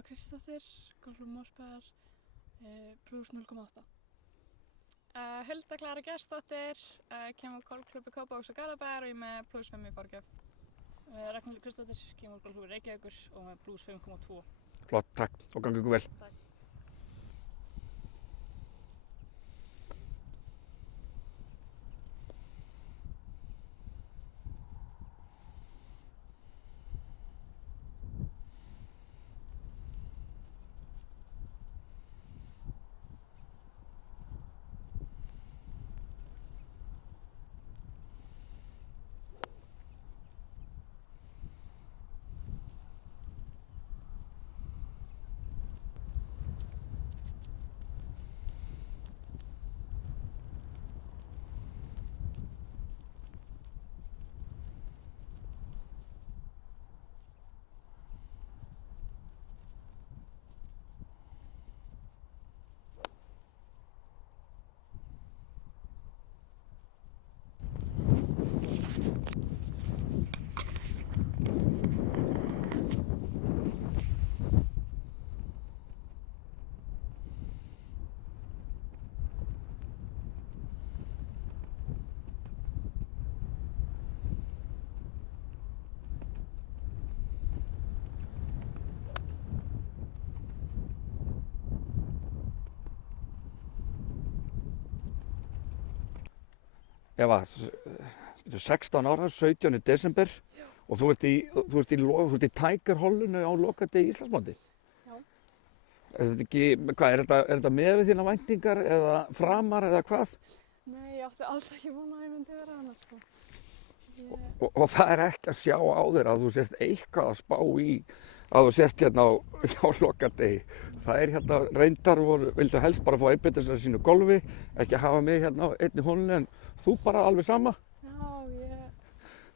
Eva Kristóttir, golfklúbbur Mosfellsbæjar, plús 0,8. Hulda Klara Gestsdóttir, kemur úr golfklúbbi Kópavogs og Garðabæjar og ég er með plús 5 í forgjöf. Ragnhildur Kristóttir, kemur úr golfklúbbi Reykjavíkur og með plús 5,2. Flott, takk og gangi ykkur vel. Takk. Eva, 16 ára, 17. desember og þú ert í Tiger-hollunu á lokadegi Íslandsmóti. Já. Er þetta með við þínar væntingar eða framar eða hvað? Nei, ég átti alls ekki vona að ég myndi vera annars, sko. Og það er ekki að sjá á þér að þú sért eitthvað að spá í að þú sért hérna á lokadegi. Það er hérna reyndar vildu helst bara fá einbeita sér sínu golfi, ekki að hafa mig hérna á einni holunni en þú bara alveg sama. Já,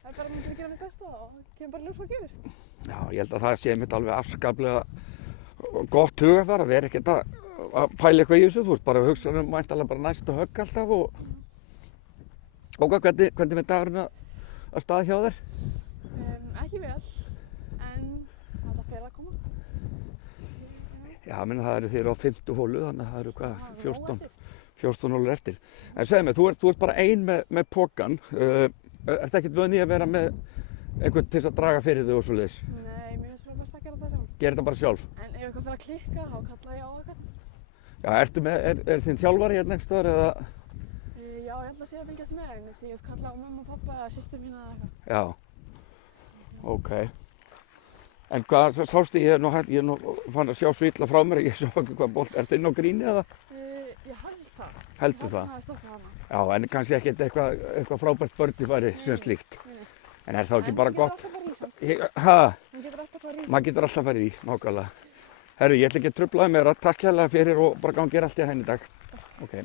það er bara myndið að gera mitt besta og kemur bara ljós hvað gerist. Já, ég held að það sé mitt alveg afskaplega gott hugafar að vera ekkert að pæla eitthvað í þessu. Þú ert bara að hugsa væntanlega bara næstu högg alltaf og hvernig með dagurinn að stað hjá þér? Ekki vel, en þetta fer að koma. Já, það eru þér á 5. holu, þannig að það eru 14 holur eftir. En segðu mig, þú ert bara ein með pokann. Ertu ekkert vön í að vera með einhvern til að draga fyrir þig og svoleiðis? Nei, mér finnst bara best að gera þetta sjálf. Gera þetta bara sjálf? En ef eitthvað fer að klikka, þá kalla ég á eitthvað. Já, er þinn þjálfari hérna einhvers staðar eða? Já, ég held að sé að fylgjast með henni, þess að ég hef kallað á mamma og pappa eða systur mína eða eitthvað. Já, ok. En hvað sástu, ég er nú fann að sjá svo illa frá mér, ég sá ekki hvað bolt, ertu inn á gríni eða? Ég held það. Heldur það? Það hafi stoppað hana. Já, en kannski ekkert eitthvað frábært bördi færi sem slíkt. Nei. En er það ekki bara gott? En maður getur alltaf farið í samt. Hæ? Maður getur alltaf farið í. Maður getur alltaf farið í, nákvæmlega. Herru, ég ætla ekki að trufla þig meira, takk hérlega fyrir og bara gangið allt í hægni í dag. Ok.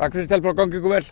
Takk fyrir stelpur og gangi ykkur vel.